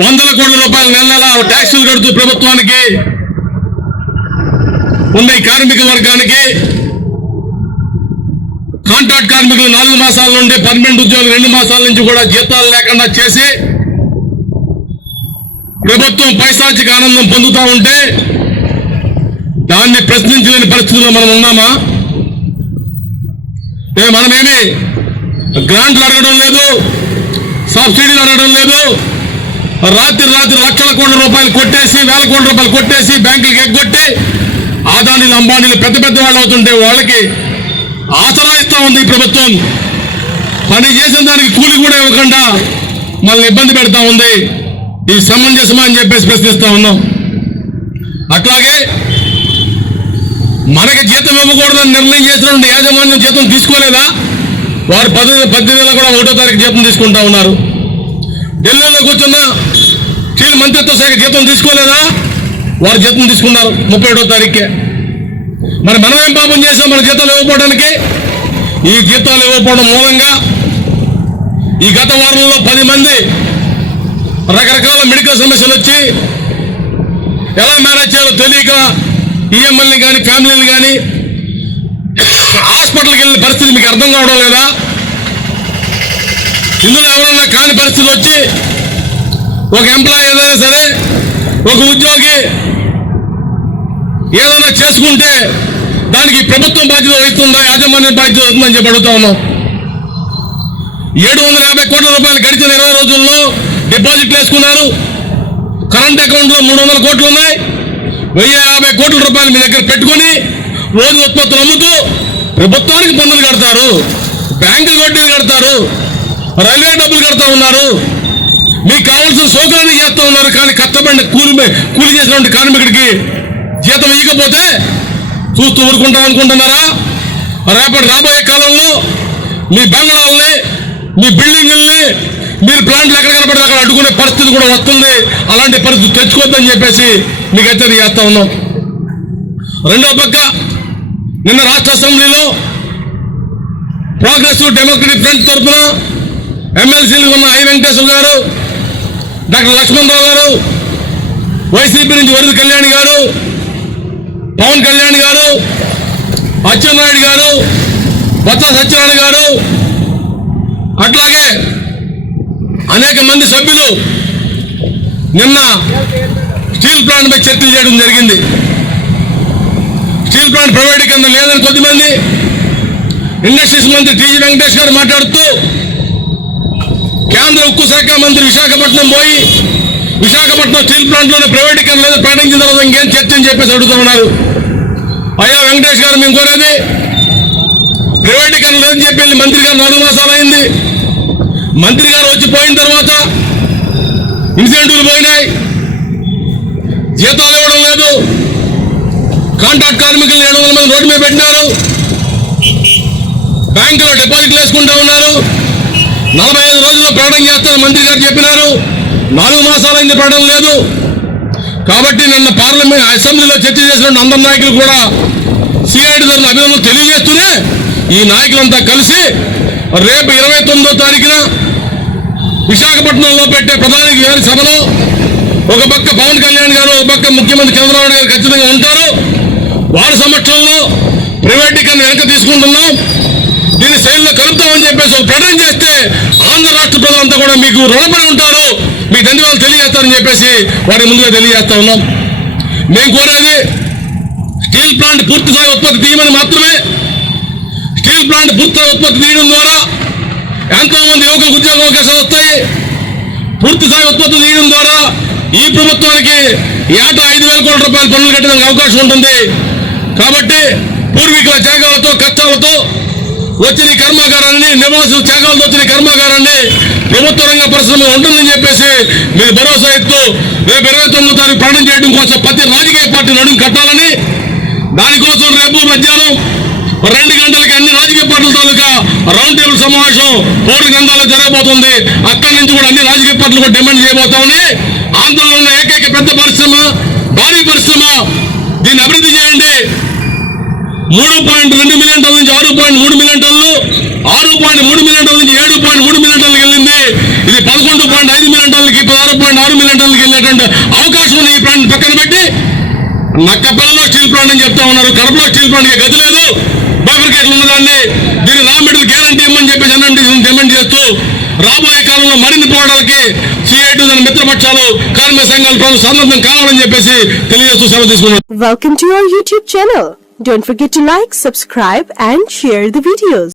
వందల కోట్ల రూపాయల నెల ట్యాక్సులు కడుతూ ప్రభుత్వానికి ఉన్న ఈ కార్మిక వర్గానికి కాంట్రాక్ట్ కార్మికులు 4 మాసాల నుండి పర్మనెంట్ ఉద్యోగులు 2 మాసాల నుంచి కూడా జీతాలు లేకుండా చేసి ప్రభుత్వం పైశాచిక ఆనందం పొందుతూ ఉంటే దాన్ని ప్రశ్నించలేని పరిస్థితుల్లో మనం ఉన్నామా? మనమేమి గ్రాంట్లు అడగడం లేదు, సబ్సిడీలు అడగడం లేదు. రాత్రి లక్షల కోట్ల రూపాయలు కొట్టేసి, వేల కోట్ల రూపాయలు కొట్టేసి బ్యాంకులకు ఎగ్గొట్టి ఆదానీలు అంబానీలు పెద్ద పెద్ద వాళ్ళు అవుతుంటే వాళ్ళకి ఆసరా ఇస్తా ఉంది ఈ ప్రభుత్వం. పని చేసిన దానికి కూలి కూడా ఇవ్వకుండా మనల్ని ఇబ్బంది పెడతా ఉంది. ఈ సమంజసమా అని చెప్పేసి ప్రశ్నిస్తా ఉన్నాం. అట్లాగే మనకి జీతం ఇవ్వకూడదని నిర్ణయం చేసినటువంటి యాజమాన్యం జీతం తీసుకోలేదా? వారు 18 నెలలు కూడా 1వ తారీఖు జీతం తీసుకుంటా ఉన్నారు. ఢిల్లీలో కూర్చున్న స్టీల్ మంత్రిత్వ శాఖ జీతం తీసుకోలేదా? వారు జీతం తీసుకున్నారు 31వ తారీఖే. మరి మనం ఏం పాపం చేసాం మన జీతాలు ఇవ్వకపోవడానికి? ఈ జీతాలు ఇవ్వకపోవడం మూలంగా ఈ గత వారంలో 10 మంది రకరకాల మెడికల్ సమస్యలు వచ్చి ఎలా మేనేజ్ చేయాలో తెలియక ఈఎంఎల్ని కానీ ఫ్యామిలీని కానీ హాస్పిటల్కి వెళ్ళిన పరిస్థితి మీకు అర్థం కావడం లేదా? ఇందులో ఎవరైనా కాని పరిస్థితి వచ్చి ఒక ఎంప్లాయీ ఏదైనా సరే, ఒక ఉద్యోగి ఏదైనా చేసుకుంటే దానికి ప్రభుత్వం బాధ్యత వహిస్తుందా, యాజమాన్యం బాధ్యత వస్తుందని చెప్పి అడుగుతా ఉన్నాం. 750 కోట్ల రూపాయలు గడిచిన 20 రోజుల్లో డిపాజిట్లు వేసుకున్నారు. కరెంట్ అకౌంట్లో 300 కోట్లు ఉన్నాయి. 1050 కోట్ల రూపాయలు మీ దగ్గర పెట్టుకుని రోజు ఉత్పత్తులు అమ్ముతూ ప్రభుత్వానికి పన్నులు కడతారు, బ్యాంకులు వడ్డీలు కడతారు, రైల్వే డబ్బులు కడతా ఉన్నారు, మీకు కావాల్సిన సౌకర్యాన్ని చేస్తూ ఉన్నారు. కానీ కష్టపడిన కూలి చేసినటువంటి కార్మికుడికి జీతం ఇవ్వకపోతే చూస్తూ ఊరుకుంటాం అనుకుంటున్నారా? రాబోయే కాలంలో మీ బంగ్లాలని, మీ బిల్డింగుల్ని మీరు ప్లాంట్లు ఎక్కడ కనపడితే అక్కడ అడ్డుకునే పరిస్థితి కూడా వస్తుంది. అలాంటి పరిస్థితి తెచ్చుకోవద్దని చెప్పేసి మీకు హెచ్చరిక చేస్తా ఉన్నాం. రెండో పక్క నిన్న రాష్ట్ర అసెంబ్లీలో ప్రోగ్రెసివ్ డెమోక్రటిక్ ఫ్రంట్ తరఫున ఎమ్మెల్సీలు ఉన్న ఐ వెంకటేశ్వర గారు, డాక్టర్ లక్ష్మణరావు గారు, వైసీపీ నుంచి వరద కళ్యాణి గారు, పవన్ కళ్యాణ్ గారు, అచ్చెన్నాయుడు గారు, బొత్స సత్యనారాయణ గారు, అట్లాగే అనేక మంది సభ్యులు నిన్న స్టీల్ ప్లాంట్ పై చర్చలు చేయడం జరిగింది. స్టీల్ ప్లాంట్ ప్రైవేటీకరణ లేదని కొద్దిమంది, ఇండస్ట్రీస్ మంత్రి టీజీ వెంకటేష్ గారు మాట్లాడుతూ కేంద్ర ఉక్కు శాఖ మంత్రి విశాఖపట్నం పోయి విశాఖపట్నం స్టీల్ ప్లాంట్లోనే ప్రైవేటీకరణ లేదు ప్రకటించిన తర్వాత ఇంకేం చర్చ అని చెప్పేసి అడుగుతూ ఉన్నారు. అయ్యా వెంకటేష్ గారు, మేము కోరేది ప్రైవేటీకరణ లేదని చెప్పి మంత్రి గారు 4 మాసాలు అయింది. మంత్రి గారు వచ్చిపోయిన తర్వాత ఇన్సెంటివ్లు పోయినాయి, జీతాలు ఇవ్వడం లేదు, కాంట్రాక్ట్ కార్మికులు 700 మంది రోడ్డు మీద పెట్టినారు, బ్యాంకులో డిపాజిట్లు వేసుకుంటా ఉన్నారు. 45 రోజుల్లో ప్రకటన చేస్తారు మంత్రి గారు చెప్పినారు. 4 మాసాలైంది ప్రకటన లేదు. కాబట్టి నిన్న పార్లమెంట్ అసెంబ్లీలో చర్చ చేసిన అందరు నాయకులు కూడా సిఐడి తరఫున అభినందనలు తెలియజేస్తూనే ఈ నాయకులంతా కలిసి రేపు 29వ తారీఖున విశాఖపట్నంలో పెట్టే ప్రధాని గారి సభలో ఒక పక్క పవన్ కళ్యాణ్ గారు, ఒక పక్క ముఖ్యమంత్రి చంద్రబాబు నాయుడు గారు ఖచ్చితంగా ఉంటారు. వారి సమక్షంలో ప్రైవేటీకరణ వెనక తీసుకుంటున్నాం, దీన్ని శైలిలో కలుపుతామని చెప్పేసి ఒక ప్రకటన చేస్తే ఆంధ్ర రాష్ట్ర ప్రజలంతా కూడా మీకు రుణపడి ఉంటారు, మీకు ధన్యవాదాలు తెలియజేస్తారని చెప్పేసి వారి ముందుగా తెలియజేస్తా ఉన్నాం. మేము కోరేది స్టీల్ ప్లాంట్ పూర్తిస్థాయి ఉత్పత్తి తీయమని మాత్రమే. స్టీల్ ప్లాంట్ పూర్తిస్థాయి ఉత్పత్తి తీయడం ద్వారా ఎంతో మంది యువకులకు ఉద్యోగ అవకాశాలు వస్తాయి. పూర్తిస్థాయి ఉత్పత్తి తీయడం ద్వారా ఈ ప్రభుత్వానికి ఏటా 5,000 కోట్ల రూపాయల పన్నులు కట్టడానికి అవకాశం ఉంటుంది. కాబట్టి పూర్వీకుల త్యాగాలతో కష్టాలతో వచ్చిన ఈ కర్మాగారాన్ని, నివాసుల త్యాగాలతో వచ్చిన కర్మాగారాన్ని ప్రభుత్వ రంగ పరిశ్రమ ఉంటుందని చెప్పేసి మీరు భరోసా ఇస్తూ రేపు 29వ తారీఖు ప్రకటన చేయడం కోసం ప్రతి రాజకీయ పార్టీ నడుము కట్టాలని, దానికోసం రేపు మధ్యాహ్నం 2 గంటలకి అన్ని రాజకీయ పార్టీల తాలూకా రౌండ్ టేబుల్ సమావేశం కోటి గంటల్లో జరగబోతుంది. అక్కడి నుంచి కూడా అన్ని రాజకీయ పార్టీలు కూడా డిమాండ్ చేయబోతామని, ఆంధ్రలో ఉన్న ఏకైక పెద్ద పరిశ్రమ, భారీ పరిశ్రమ, దీన్ని అభివృద్ధి చేయండి. 3.2 మిలియన్ టన్నుల నుంచి 6.3 మిలియన్ టన్నులు, 6.3 మిలియన్ టన్నుల నుంచి 7.3 మిలియన్ టన్నులకు వెళ్ళింది. ఇది 11.5 మిలియన్ టన్నులకి 16.6 మిలియన్ టన్నులకు వెళ్ళేటువంటి అవకాశం ఉంది. ఈ ప్లాంట్ పక్కన పెట్టి నక్కపల్లిలో స్టీల్ ప్లాంట్ అని చెప్తా ఉన్నారు. కడపలో స్టీల్ ప్లాంట్కి గతి లేదు. బైఫర్కేషన్ ఉన్నదాన్ని దీని రా మెటీరియల్ గ్యారంటీ ఇవ్వమని చెప్పి ఎన్ఎండిసి డిమాండ్ చేస్తూ రాబోయే కాలంలో మరిన్ని పోరాటాలకి సిఐటి దాని మిత్రపక్షాలు కార్మిక సంఘాలు సన్నద్ధం కావాలని చెప్పేసి తెలియజేస్తూ సెలవు తీసుకున్నారు. Welcome to our YouTube channel. Don't forget to like, subscribe and share the videos.